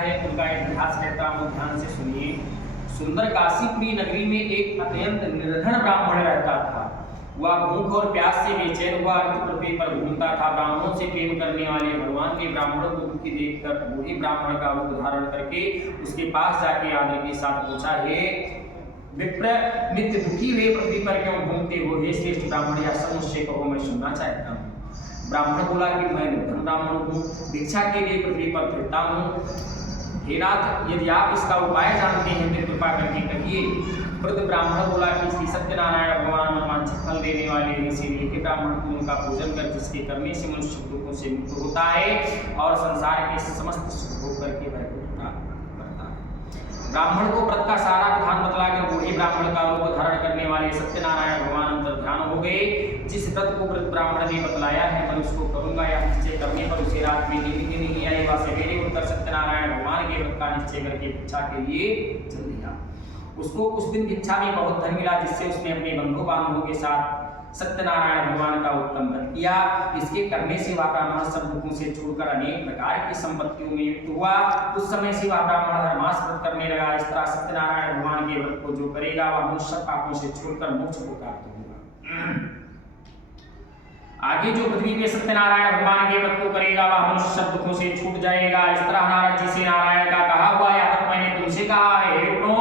है उनका इतिहास कहता हूँ, ध्यान से सुनिए। सुंदर काशीपुरी नगरी में एक अत्यंत निर्धन ब्राह्मण रहता था। वह भूख और प्यास से बेचैन हुआ अर्थ पृथ्वी पर घूमता था। ब्राह्मणों से प्रेम करने वाले भगवान ने ब्राह्मणों को दुखी देखकर बूढ़े ब्राह्मण का रूप धारण करके उसके पास जाके आदर के साथ पूछा, हे विप्र, नित्य दुखी हुए पृथ्वी पर क्यों घूमते हो? हे श्रेष्ठ ब्राह्मण, यह सब मुझसे कहो, मैं सुनना चाहता हूँ। ब्राह्मण बोला कि मैं निर्धन ब्राह्मण हूँ, भिक्षा के लिए पृथ्वी पर फिरता हूँ। हे नाथ, यदि आप इसका उपाय जानते हैं तो कृपा करके कहिए। वृद्ध ब्राह्मण बोला कि श्री सत्यनारायण भगवान मनवांछित फल देने वाले हैं, इसीलिए हे ब्राह्मण, तू उनका पूजन कर, जिसके करने से मनुष्य दुखों से मुक्त होता है और संसार के समस्त सुख भोग करके वैकुंठ प्राप्त करता है। ब्राह्मण को व्रत का सारा विधान बतलाकर बूढ़े ब्राह्मण का रूप धारण करने वाले सत्यनारायण भगवान अंतर ध्यान हो गए। जिस व्रत को वृद्ध ब्राह्मण ने बतलाया है मैं उसको करूंगा, या निश्चय करने पर उसे रात में नींद नहीं आई। वह सवेरे उठकर सत्यनारायण भगवान के व्रत का निश्चय करके भिक्षा के लिए चल दिया। उसको उस दिन भिक्षा में बहुत धन मिला, जिससे उसने अपने बंधु बांधवों के साथ सत्यनारायण भगवान का उत्तम व्रत किया। इसके करने से वह ब्राह्मण सब दुखों से छूटकर अनेक प्रकार की संपत्तियों में युक्त हुआ। उस समय से वह ब्राह्मण हर मास व्रत करने लगा। इस तरह सत्यनारायण भगवान के व्रत को जो करेगा वह मनुष्य सब पापों से छूटकर मोक्ष को प्राप्त होगा। आगे जो पृथ्वी में सत्यनारायण भगवान के व्रत को करेगा वह मनुष्य सब दुखों से छूट जाएगा। इस तरह नारद जी से नारायण का कहा हुआ है। अब मैंने तुमसे कहा है, हे विष्णु,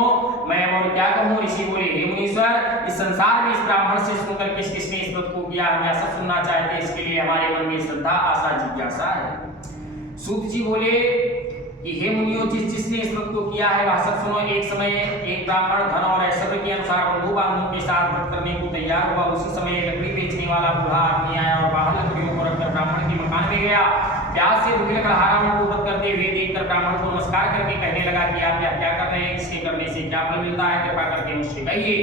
मैं और क्या कहूँ? ऋषि बोले, हे मुनीश्वर, इस संसार में इस ब्राह्मण से सुनकर किस किसने इस व्रत को किया? हम ऐसा सुनना चाहते हैं, इसके लिए हमारे मन में श्रद्धा, आशा, जिज्ञासा है। सूत जी बोले कि हे मुनियों, जिसने इस व्रत को किया है वह सब सुनो। एक समय एक ब्राह्मण धन और ऐश्वर्य के अनुसार बंधु बांधवों के साथ व्रत करने को तैयार हुआ। उसी समय लकड़ी बेचने वाला बूढ़ा आदमी आया और बाहर लकड़ियों को रखकर ब्राह्मण के मकान में गया। प्यास से दुखी लकड़हारा को व्रत करते हुए देखकर ब्राह्मण को नमस्कार करके कहने लगा कि आप क्या कर रहे हैं? इसके करने से क्या फल मिलता है? कृपा करके मुझसे कहिए।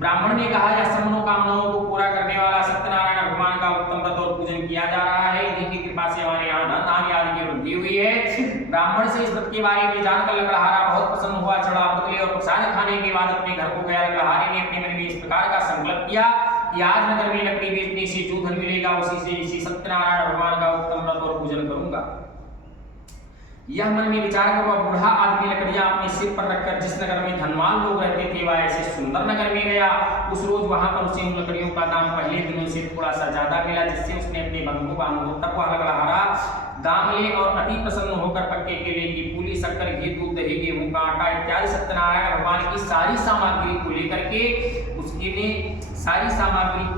ब्राह्मण ने कहा, यह सब मनोकामनाओं को पूरा करने वाला सत्यनारायण भगवान का उत्तम व्रत और पूजन किया जा रहा है। इन्हीं की कृपा से हमारे यहाँ धन धान्य आदि की वृद्धि हुई है। ब्राह्मण से इस व्रत के बारे में जानकर लकड़हारा बहुत प्रसन्न हुआ। चढ़ा व्रत ले और प्रसाद खाने के बाद अपने घर को गया। लकड़हारे ने अपने मन में इस प्रकार का संकल्प किया कि आज नगर में लकड़ी बेचने से जो धन मिलेगा उसी से इसी सत्यनारायण भगवान का उत्तम व्रत और पूजन करूंगा। यह मन में विचार कर वह बूढ़ा आदमी लकड़ियां अपने सिर पर रखकर जिस नगर में धनवान लोग रहते थे वह ऐसे सुंदर नगर में गया। उस रोज वहां पर उसे उन लकड़ियों का दाम पहले दिनों से थोड़ा सा ज्यादा मिला, जिससे उसने अपने बंधु बांधवों तक वह लकड़हारा दाम ले और अति प्रसन्न होकर पक्के केले की पूली, शक्कर, घी, दूध, दही, गेहूं का आटा इत्यादि सत्यनारायण भगवान की सारी सामग्री को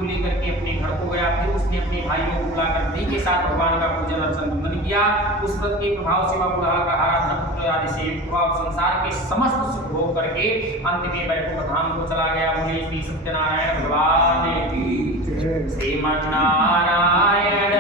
लेकर के अपने घर को गया। फिर उसने अपने भाइयों को बुलाकर घी के साथ भगवान का पूजन अर्चन वंदन किया। उस व्रत के प्रभाव से वह बूढ़ा लकड़हारा धन आदि से युक्त हुआ। संसार के समस्त सुख भोग करके अंत में वैकुंठ धाम को चला गया। बोले श्री सत्यनारायण भगवान की जय। श्रीमन्नारायण